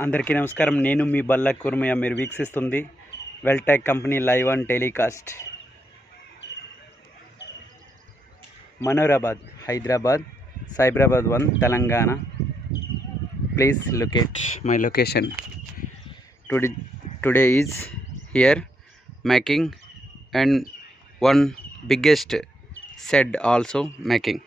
అందరికీ నమస్కారం. నేను మీ బల్ల కుర్మయ్య. మీరు వీక్షిస్తుంది Veltech company live and telecast. Manoharabad, Hyderabad, Cyberabad 1, Telangana. Please locate my location. Today is here making and one biggest shed also making.